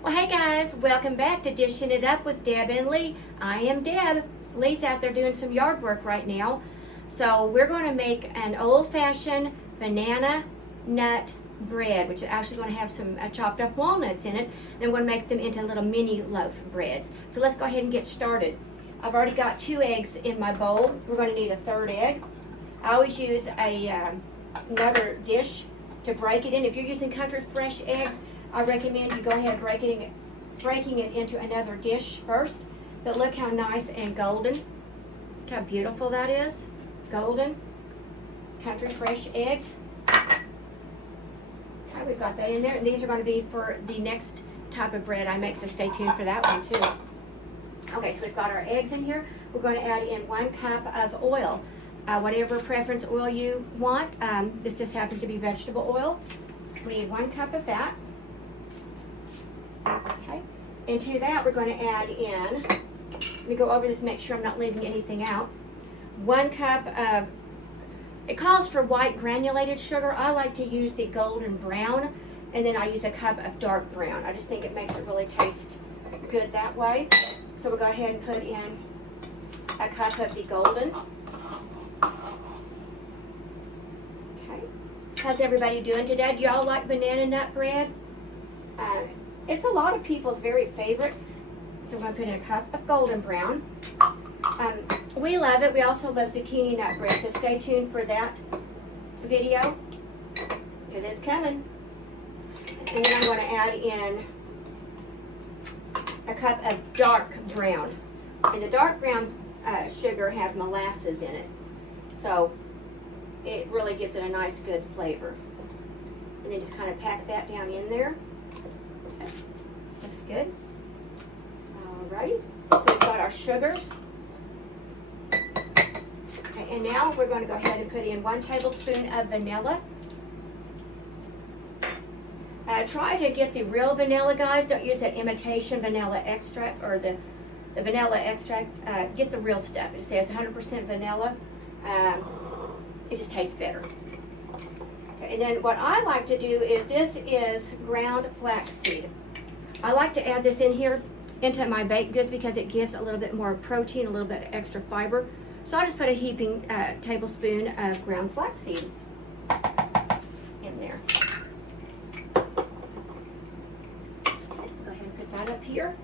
Well, hey guys, welcome back to Dishing It Up with Deb and Lee. I am Deb. Lee's out there doing some yard work right now. So we're going to make an old-fashioned banana nut bread, which is actually going to have some chopped up walnuts in it. And I'm going to make them into little mini loaf breads. So let's go ahead and get started. I've already got 2 eggs in my bowl. We're going to need a 3rd egg. I always use another dish to break it in. If you're using country fresh eggs, I recommend you go ahead breaking it into another dish first. But look how nice and golden. Look how beautiful that is. Golden country fresh eggs. Okay, we've got that in there. And these are going to be for the next type of bread I make, so stay tuned for that one too. Okay, so we've got our eggs in here. We're going to add in 1 cup of oil. Whatever preference oil you want. This just happens to be vegetable oil. We need 1 cup of that. Okay, into that we're going to add in, let me go over this, make sure I'm not leaving anything out. 1 cup of, it calls for white granulated sugar. I like to use the golden brown, and then I use a cup of dark brown. I just think it makes it really taste good that way. So we'll go ahead and put in a cup of the golden. Okay, how's everybody doing today? Do y'all like banana nut bread? It's a lot of people's very favorite. So I'm going to put in a cup of golden brown. We love it. We also love zucchini nut bread. So stay tuned for that video because it's coming. And then I'm going to add in a cup of dark brown. And the dark brown sugar has molasses in it. So it really gives it a nice good flavor. And then just kind of pack that down in there. Okay. Looks good. Alrighty. So we've got our sugars. Okay, and now we're going to go ahead and put in 1 tablespoon of vanilla. Try to get the real vanilla, guys. Don't use that imitation vanilla extract or the vanilla extract. Get the real stuff. It says 100% vanilla. It just tastes better. Okay, and then what I like to do is, this is ground flaxseed. I like to add this in here into my baked goods because it gives a little bit more protein, a little bit extra fiber. So I just put a heaping tablespoon of ground flaxseed in there. Go ahead and put that up here.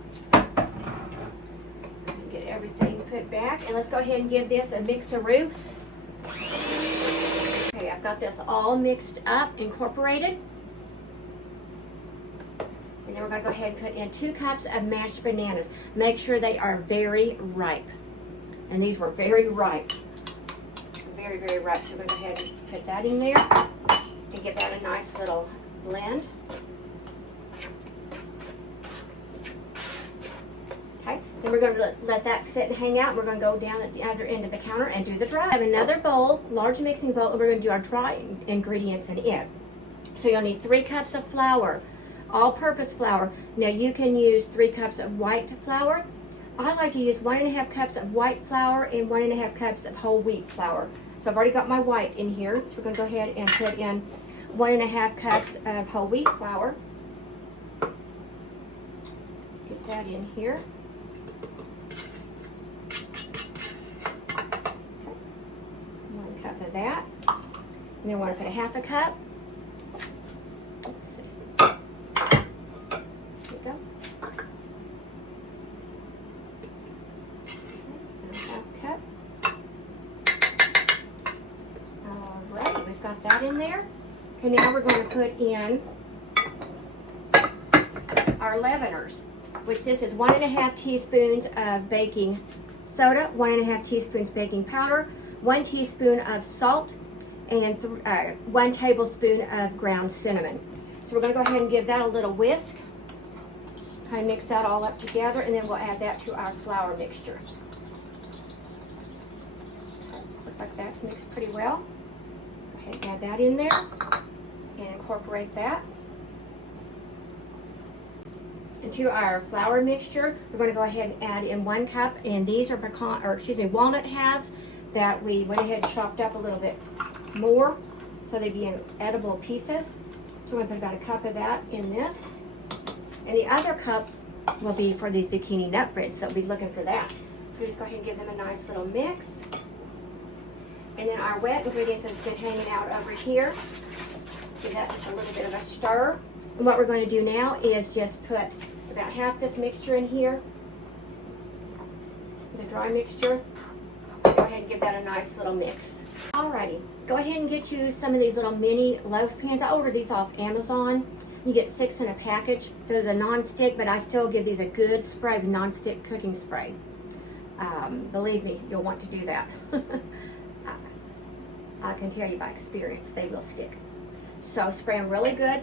Get everything put back, and let's go ahead and give this a mixaroo. Okay, I've got this all mixed up, incorporated. And then we're going to go ahead and put in 2 cups of mashed bananas. Make sure they are very ripe. And these were very ripe. Very, very ripe. So we're going to go ahead and put that in there and give that a nice little blend. Okay, then we're going to let that sit and hang out. We're going to go down at the other end of the counter and do the dry. I have another bowl, large mixing bowl, and we're going to do our dry ingredients in it. So you'll need 3 cups of flour, all-purpose flour. Now you can use 3 cups of white flour. I like to use 1.5 cups of white flour and 1.5 cups of whole wheat flour. So I've already got my white in here. So we're going to go ahead and put in 1.5 cups of whole wheat flour. Get that in here. 1 cup of that. And then we're going to put 1/2 cup. Let's see. Go. And 1/2 cup. Alright, we've got that in there. Okay, now we're going to put in our leaveners, which this is 1.5 teaspoons of baking soda, 1.5 teaspoons baking powder, 1 teaspoon of salt, and 1 tablespoon of ground cinnamon. So we're going to go ahead and give that a little whisk. Kind of mix that all up together, and then we'll add that to our flour mixture. Looks like that's mixed pretty well. Go ahead and add that in there and incorporate that. Into our flour mixture, we're going to go ahead and add in 1 cup, and these are walnut halves that we went ahead and chopped up a little bit more so they'd be in edible pieces. So we're going to put about a cup of that in this. And the other cup will be for the zucchini nut bread, so we'll be looking for that. So we just go ahead and give them a nice little mix. And then our wet ingredients has been hanging out over here. Give that just a little bit of a stir. And what we're going to do now is just put about half this mixture in here, the dry mixture. Go ahead and give that a nice little mix. Alrighty, go ahead and get you some of these little mini loaf pans. I ordered these off Amazon. You get 6 in a package. They're the non-stick, but I still give these a good spray of non-stick cooking spray. Believe me, you'll want to do that. I can tell you by experience, they will stick. So spray them really good.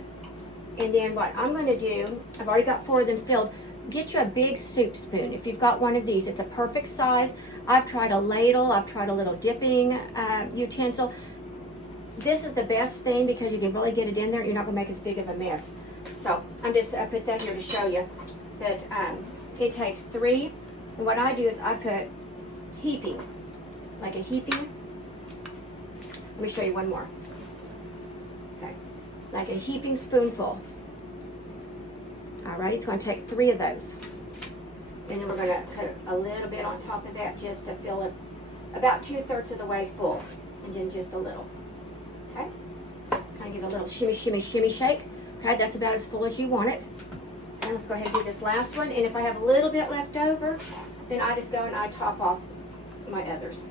And then what I'm going to do, I've already got 4 of them filled. Get you a big soup spoon. If you've got one of these, it's a perfect size. I've tried a ladle, I've tried a little dipping utensil. This is the best thing because you can really get it in there. You're not going to make as big of a mess. So I put that here to show you that it takes 3. And what I do is I put heaping, like a heaping. Let me show you one more. Okay, like a heaping spoonful. All right, it's going to take 3 of those. And then we're going to put a little bit on top of that just to fill it about 2/3 of the way full. And then just a little. Okay, kind of give a little shimmy, shimmy, shimmy shake. Okay, that's about as full as you want it. And let's go ahead and do this last one. And if I have a little bit left over, then I just go and I top off my others.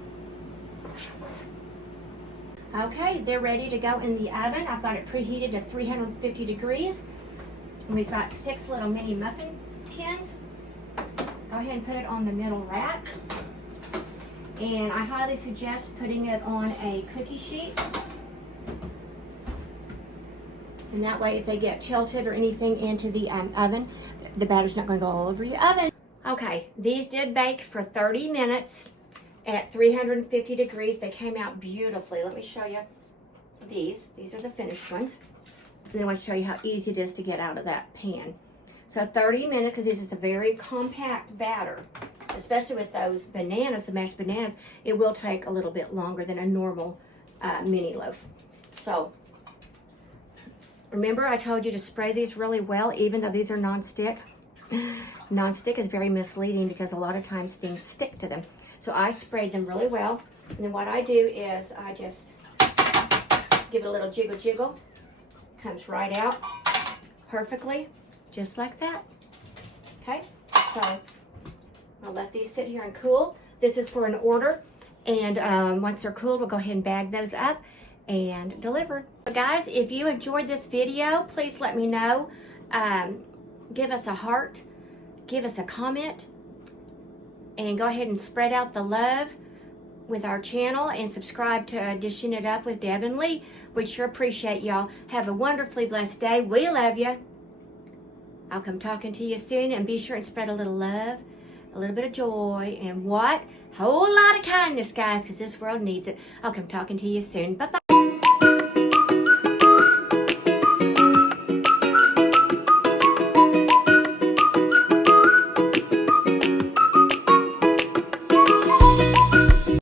Okay, they're ready to go in the oven. I've got it preheated to 350 degrees. And we've got 6 little mini muffin tins. Go ahead and put it on the middle rack. And I highly suggest putting it on a cookie sheet. And that way, if they get tilted or anything into the oven, the batter's not going to go all over your oven. Okay, these did bake for 30 minutes at 350 degrees. They came out beautifully. Let me show you these. These are the finished ones. And then I want to show you how easy it is to get out of that pan. So 30 minutes, because this is a very compact batter, especially with those bananas, the mashed bananas, it will take a little bit longer than a normal mini loaf. So remember I told you to spray these really well, even though these are non-stick. Non-stick is very misleading because a lot of times things stick to them. So I sprayed them really well. And then what I do is I just give it a little jiggle jiggle. Comes right out perfectly, just like that. Okay, so I'll let these sit here and cool. This is for an order. And once they're cooled, we'll go ahead and bag those up and deliver. So guys, if you enjoyed this video, please let me know. Give us a heart, give us a comment, and go ahead and spread out the love with our channel and subscribe to Dishing It Up with Deb and Lee. We'd sure appreciate y'all. Have a wonderfully blessed day. We love you. I'll come talking to you soon, and be sure and spread a little love, a little bit of joy, and what? A whole lot of kindness, guys, because this world needs it. I'll come talking to you soon. Bye-bye.